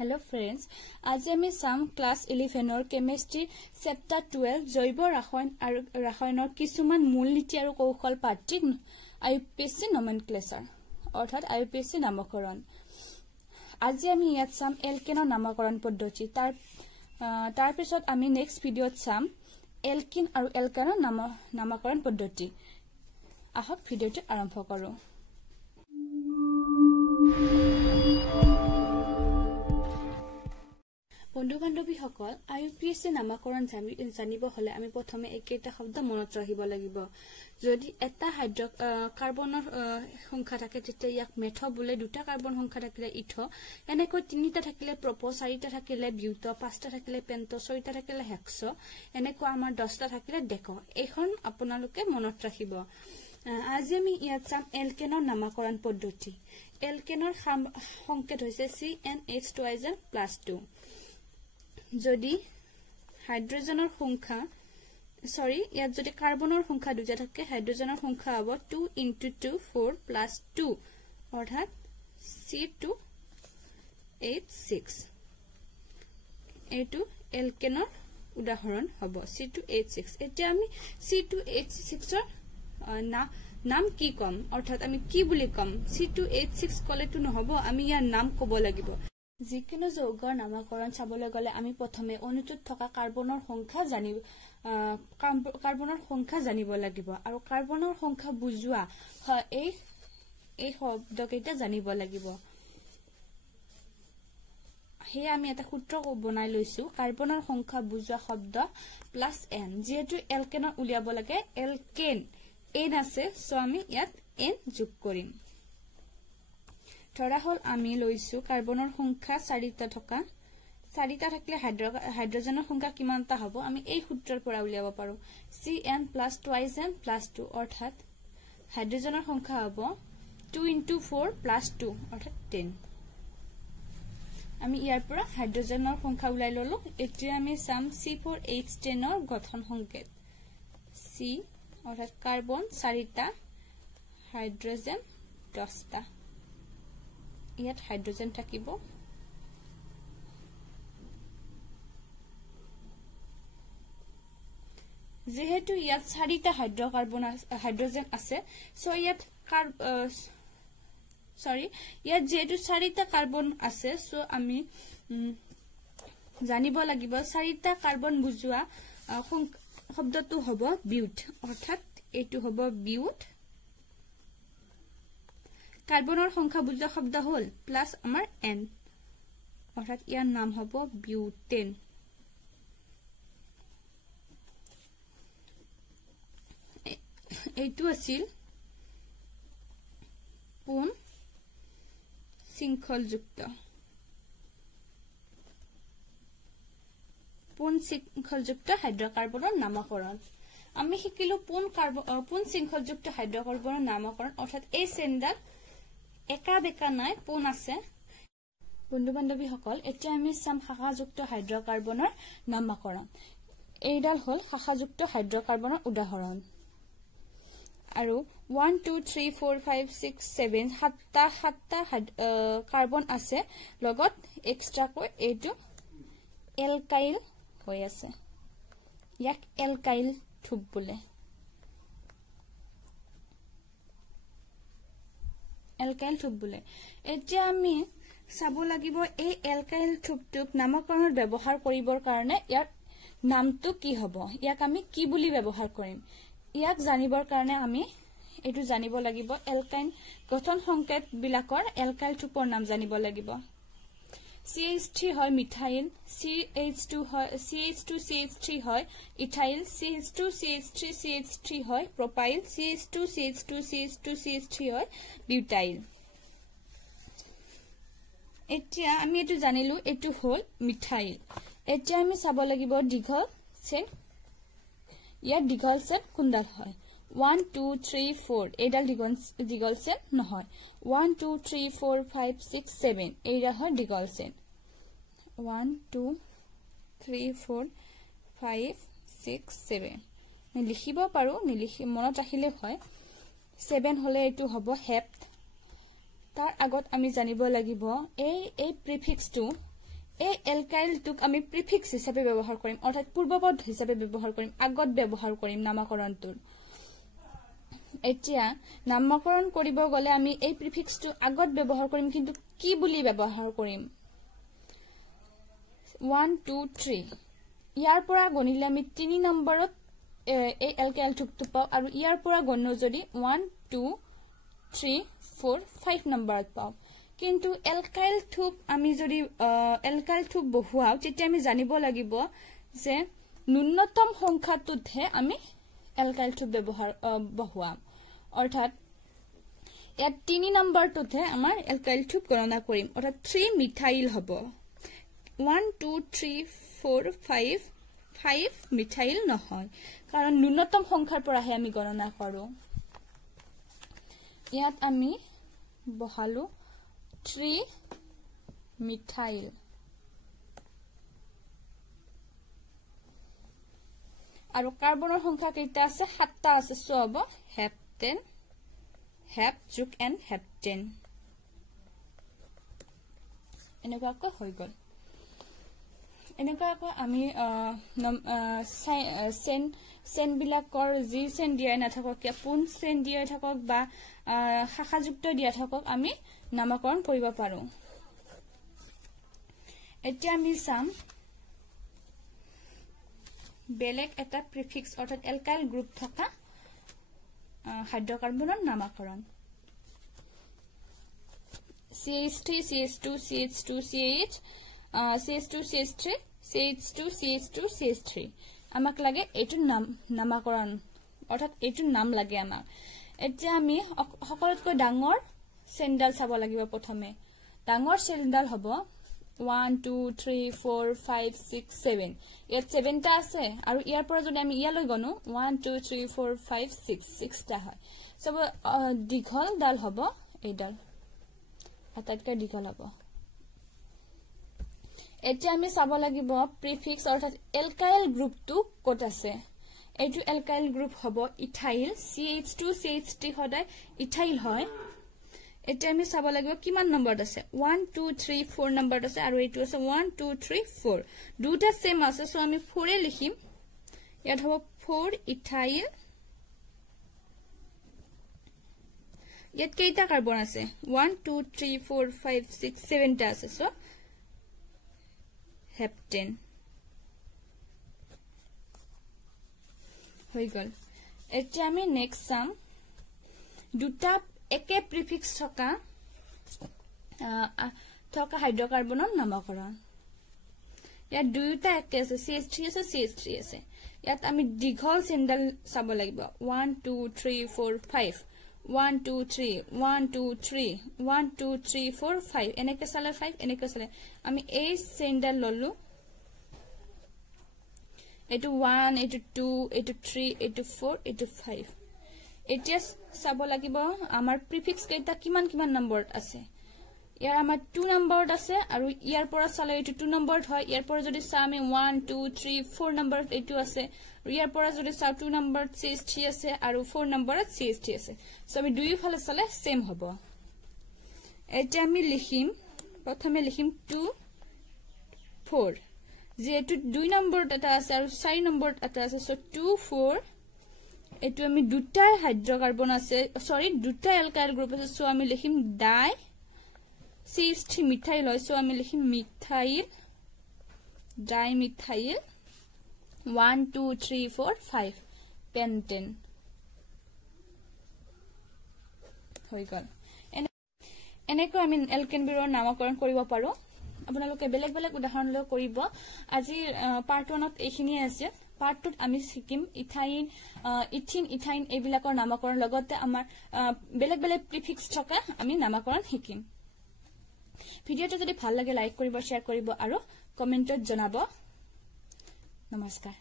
Hello friends, আজি আমি সাম class 11 or chemistry chapter 12 জৈব ৰাসায়নৰ কিছুমান মূলনীতি আৰু কৌশল পাঠ্যিক IUPAC nomenclature অৰ্থাৎ IUPAC নামকৰণ আজি আমি ইয়াত সাম এলকেনৰ নামকৰণ পদ্ধতি তাৰ পিছত আমি নেক্সট ভিডিঅত সাম এলকিন আৰু এলকানৰ নামকৰণ পদ্ধতি আহক ভিডিঅটো আৰম্ভ কৰো বন্ধু বান্ধৱী সকল IUPAC নামকৰণ জানিব হলে আমি প্ৰথমে একেটা শব্দ মনত ৰাখিব লাগিব যদি এটা কাৰ্বনৰ সংখ্যা থাকে তেতিয়া ইয়াক মেথ বোলে দুটা কাৰ্বন সংখ্যা থাকিলে ইথ এনেকৈ তিনিটা থাকিলে প্ৰপ চাৰিটা থাকিলে বিউট পাঁচটা থাকিলে পেন্ট ছয়টা থাকিলে হেক্স এনেকৈ আমাৰ 10টা থাকিলে ডেক এইখন আপোনালোকে মনত ৰাখিব আজি আমি ইয়াত চাম এলকেনৰ নামকৰণ পদ্ধতি এলকেনৰ সংকেত হৈছে CnH2 যদি হাইড্ৰোজেনৰ সংখ্যা ইয়াত যদি কাৰ্বনৰ সংখ্যা দুটা থাকে হাইড্ৰোজেনৰ সংখ্যা হ'ব 2 * 2 4 + 2 অৰ্থাৎ C2H6 এইটো এলকেনৰ উদাহৰণ হ'ব C2H6 এতিয়া আমি C2H6 ৰ নাম কি কম অৰ্থাৎ আমি কি বুলি কম C2H6 কলেটো নহব আমি ইয়াৰ নাম ক'ব লাগিব যিকোনো যৌগৰ নামকৰণ চাবলৈ গলে আমি প্ৰথমে অণুটোত থকা কাৰ্বনৰ সংখ্যা জানিব লাগিব আৰু কাৰ্বনৰ সংখ্যা বুজোৱা এই শব্দকেইটা জানিব লাগিব হে আমি এটা সূত্ৰ বনাই লৈছো কাৰ্বনৰ সংখ্যা বুজোৱা শব্দ +n যেহেতু এলকেনৰ উলিয়াব লাগে এলকেন n আছে সো আমি ইয়াত n যোগ কৰিম ধৰা হল আমি লৈছো কাৰ্বনৰ সংখ্যা 4টা থাকিলে হাইড্ৰোজেনৰ সংখ্যা কিমানটা হ'ব আমি এই সূত্ৰৰ পৰা উলিয়াব পাৰো Cn + 2n + 2 অৰ্থাৎ হাইড্ৰোজেনৰ সংখ্যা হ'ব 2 * 4 + 2 অৰ্থাৎ 10 আমি ইয়াৰ পৰা হাইড্ৰোজেনৰ সংখ্যা উলাই ললো এতিয়া আমি চাম C4H10 ৰ গঠন সংকেত C অৰ্থাৎ কাৰ্বন 4টা হাইড্ৰোজেন 10টা ইয়াত হাইড্ৰোজেন থাকিব যেহেতু ইয়াত 4টা হাইড্ৰোজেন আছে সো ইয়াত যেহেতু 4টা কাৰ্বন আছে সো আমি জানিব লাগিব 4টা কাৰ্বন বুজোৱা শব্দটো হ'ব বিউট অৰ্থাৎ এইটো হ'ব বিউট কাৰ্বনৰ সংখ্যা বুজোৱা শব্দ হল প্লাস আমাৰ n অৰ্থাৎ ইয়াৰ নাম হ'ব বিউটেন এইটো আছিল পোন শৃংখলযুক্ত হাইড্ৰকাৰ্বনৰ নামকৰণ আমি শিকিলো পোন শৃংখলযুক্ত হাইড্ৰকাৰ্বনৰ নামকৰণ অৰ্থাৎ এই চেইনডাল একা বেকা নাই পোন আছে বন্ধু বান্ধৱী সকল এতিয়া আমি চাম শাখাযুক্ত হাইড্ৰকাৰ্বনৰ নামকৰণ এইডাল হল শাখাযুক্ত হাইড্ৰকাৰ্বনৰ উদাহৰণ আৰু 1 2 3 4 5 6 7 সাতটা কাৰ্বন আছে লগত এক্সট্ৰাকৈ এইটো এলকাইল হৈ আছে ইয়াক এলকাইল থুপ বোলে এতিয়া আমি চাব লাগিব এই এলকাইল থুপটোক নামকৰণৰ ব্যৱহাৰ কৰিবৰ কাৰণে ইয়াৰ নামটো কি হ'ব ইয়াক আমি কি বুলি ব্যৱহাৰ কৰিম ইয়াক জানিবৰ কাৰণে আমি এটো জানিব লাগিব এলকাইন গঠন সংকেত বিলাকৰ এলকাইল থুপৰ নাম জানিব লাগিব CH3 হয় মিথাইল CH2CH3 হয় ইথাইল CH2CH3CH3 হয় প্ৰপাইল CH2CH2CH2CH3 হয় বিউটাইল এতিয়া আমি এটো জানিলো এটো হল মিথাইল এতিয়া আমি চাব লাগিব দীঘল চেন ইয়াৰ দীঘল চেন কোনডাল হয় 1 2 3 4 এইডাল দীঘল চেন নহয় 1 2 3 4 5 6 7 এইডাল হয় দীঘল চেন 1 2 3 4 5 6 7 লিখিব পাৰো নিলিখি মনত ৰাখিলে হয় 7 হলে এটো হ'ব হেপ্ট তাৰ আগত আমি জানিব লাগিব এই প্ৰিফিক্সটো এই এলকাইলটোক আমি প্ৰিফিক্স হিচাপে ব্যৱহাৰ কৰিম অৰ্থাৎ পূৰ্বপদ হিচাপে ব্যৱহাৰ কৰিম আগত ব্যৱহাৰ কৰিম নামকৰণটোৰ এতিয়া নামকৰণ কৰিব গলে আমি এই প্ৰিফিক্সটো আগত ব্যৱহাৰ কৰিম কিন্তু কি বুলি ব্যৱহাৰ কৰিম 1 2 3 ইয়াৰ পৰা গণিলে আমি 3 নম্বৰত এই এলকাইলটোকটো পাও আৰু ইয়াৰ পৰা গণনো যদি 1 2 3 4 5 নম্বৰত পাও কিন্তু এলকাইলটোক আমি যদি এলকাইলটোক বহুৱাও তেতিয়া আমি জানিব লাগিব যে ন্যূনতম সংখ্যাটোতহে আমি এলকাইলটোক ব্যৱহাৰ বহুৱাম অৰ্থাৎ ইয়াত 3 নম্বৰটোতহে আমাৰ এলকাইলটোক গণনা কৰিম অৰ্থাৎ 3 মিথাইল হ'ব 1 2 3 4 5 5 মিথাইল নহয় কাৰণ ন্যূনতম সংখ্যাৰ পৰাহে আমি গণনা কৰো ইয়াত আমি বহালো 3 মিথাইল আৰু কাৰ্বনৰ সংখ্যা কেইটা আছে 7টা আছে সো হ'ব হেপ্টেন হেপ যুক এন হেপ্টেন এনেকুৱাকৈ হৈ গল এনেকুৱাকৈ আমি চেন বিলাকৰ যি চেন দিয়াই নাথাকক কিয় পোন চেন দিয়াই থাকক বা শাখাযুক্ত দিয়া থাকক আমি নামকৰণ কৰিব পাৰো এতিয়া আমি চাম বেলেগ এটা প্ৰিফিক্স অৰ্থাৎ এলকাইল গ্ৰুপ থকা হাইড্ৰকাৰ্বনৰ নামকৰণ CH3 CH2 CH2 CH CH2 CH3 CH2 CH2 CH3 আমাক লাগে এইটো নামকৰণ অৰ্থাৎ এইটো নাম লাগে আমাক এতিয়া আমি সকলোতকৈ ডাঙৰ চেনডাল চাব লাগিব প্ৰথমে ডাঙৰ চেনডাল হ'ব 1 2 3 4 5 6 7 ইয়াত 7টা আছে আৰু ইয়াৰ পৰা যদি আমি ইয়ালৈ গনো 1 2 3 4 5 6 6টা হয় সব দীঘল ডাল হ'ব এইডাল আটাইতকৈ দীঘল হ'ব এতিয়া আমি চাব লাগিব প্ৰিফিক্স অৰ্থাৎ এলকাইল গ্ৰুপটো কত আছে এইটো এলকাইল গ্ৰুপ হ'ব ইথাইল CH2 CH3 সদায় ইথাইল হয় এতিয়া আমি চাব লাগিব কিমান নম্বৰত আছে 1 2 3 4 নম্বৰত আছে আৰু এইটো আছে 1 2 3 4 দুটা সেম আছে সো আমি 4 এ লিখিম ইয়াত হ'ব 4 ইথাইল ইয়াত কেইটা কাৰ্বন আছে 1 2 3 4 5 6 7টা আছে সো হেপ্টেন হৈ গল এতিয়া আমি নেক্সট চাম দুটা একে প্ৰিফিক্স থকা হাইড্ৰকাৰ্বনৰ নামকৰণ ইয়াত দুটা একে আছে CH3 আছে CH3 আছে ইয়াত আমি দীঘল চেনডাল চাব লাগিব 1 2 3 4 5 1 2 3 1 2 3 1 2 3 4 5 এনেকে চালে 5 এনেকে চালে আমি এই চেনডাল ললো এটো 1 এটো 2 এটো 3 এটো 4 এটো 5 এতিয়া চাব লাগিব আমাৰ প্ৰিফিক্স কেইটা কিমান কিমান নম্বৰত আছে ইয়াৰ আমাৰ 2 নম্বৰত আছে আৰু ইয়াৰ পৰা চালে এটো 2 নম্বৰত হয় ইয়াৰ পৰা যদি চা আমি 1 2 3 4 নম্বৰত এটো আছে আৰু ইয়াৰ পৰা যদি চা 2 নম্বৰত CH3 আছে আৰু 4 নম্বৰত CH3 আছে সো আমি দুই ফালে চালে সেম হ'ব এতিয়া আমি লিখিম প্ৰথমে লিখিম 2 4 যেটো 2 নম্বৰত এটা আছে আৰু 4 নম্বৰত এটা আছে সো 2 4 এটো আমি দুটা হাইড্ৰকাৰ্বন আছে সৰি দুটা এলকাইল গ্ৰুপ আছে সো আমি লিখিম ডাই CH3 মিথাইল হয় সো আমি লিখিম মিথাইল ডাই মিথাইল 1 2 3 4 5 পেন্টেন হৈ গল এনেকৈ আমি এলকেনবিৰৰ নামকৰণ কৰিব পাৰো আপোনালোকে বেলেগ বেলেগ উদাহৰণ লৈ কৰিব আজি পাৰ্ট 1ত এইখিনিয়ে আছে পাৰ্ট 2ত আমি শিকিম ইথাইন ইথিন ইথাইন এইবিলাকৰ নামকৰণ লগতে আমাৰ বেলেগ বেলেগ প্ৰিফিক্স থকা আমি নামকৰণ শিকিম ভিডিওটো যদি ভাল লাগে লাইক কৰিব শেয়াৰ কৰিব আৰু কমেন্টত জনাব নমস্কাৰ